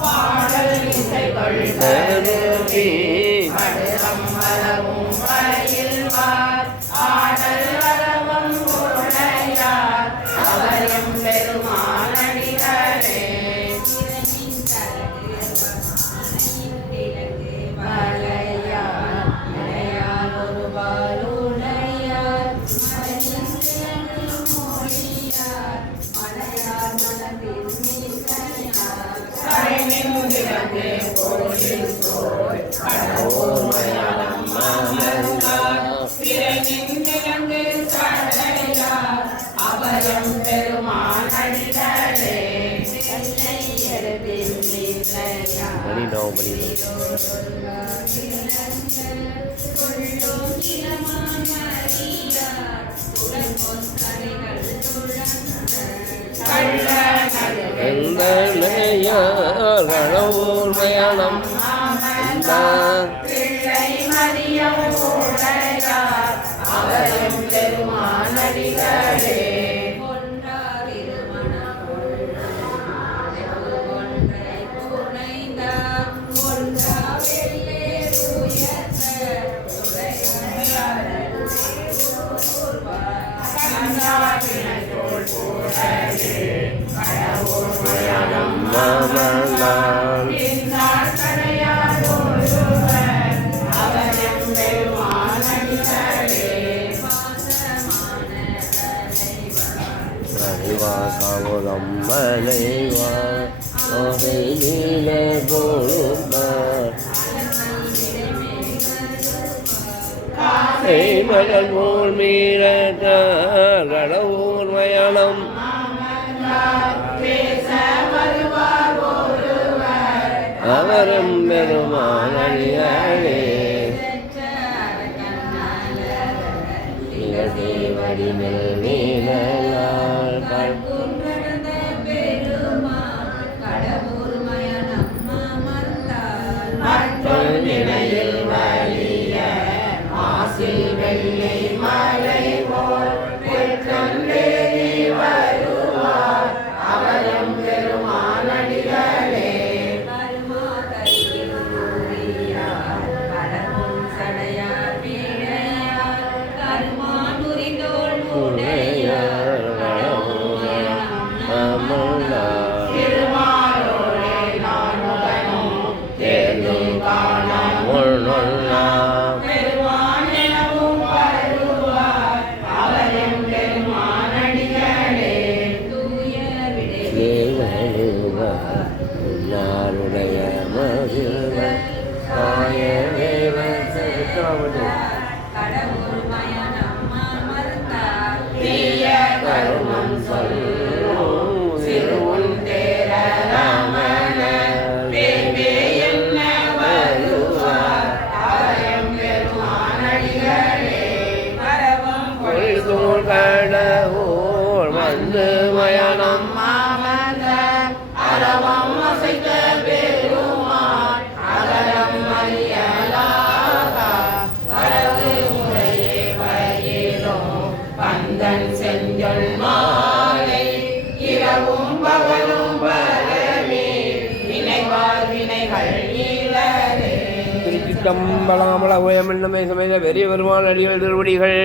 பாடல் இசைகள் தருவி மடுரம் மலரும் மயில்வார் ஆடல் வரவும் உடையார் அவரும் பெருமானடிகளே மலையார் மலையார் ஒரு பாலுடையார் மொழியார் மலையார் மனதில் கரைநின்றிறந்து கோயில் சோய் கடவுள் மயானம் மாமல்லார் பிறநின்றிறந்து சடையார் அவரும் பெருமானடிகளே கடவுள் மயானம் பிள்ளை மதியம் உடையார் அவரும் பெருமானடிகளே காவலம் மலைவா மகள் போல் மீறூர் மயானம் அவரும் பெருமானடிகளே வடிவில் நீலால் நிலையில் வலிய மாசில் வெள்ளை மலை போல் பெற்றேறி வருவார் அவரும் பெருமானடிகளே யாருடைய மகிழ்வ கருமம் சொல்லும் சிறுவன் தேரராமன பேபே என்ன வருவார் அவரும் பெருமானடிகளே பரவம் பொழிதோள் கடவுள் வந்து மயானம் அரவம் அசைத்த பெருமான் அகரம் அறியலாக வரவு முறையே பயிலும் பந்தன் செஞ்சொல் மாலை இரவும் பகலும் பரமே வினைவார் வினைகள் இளரே திருச்சிட்டம்பலாமல ஓயமன்னமை சமேத பெரிய பெருமான் அடிகள் திருவடிகள்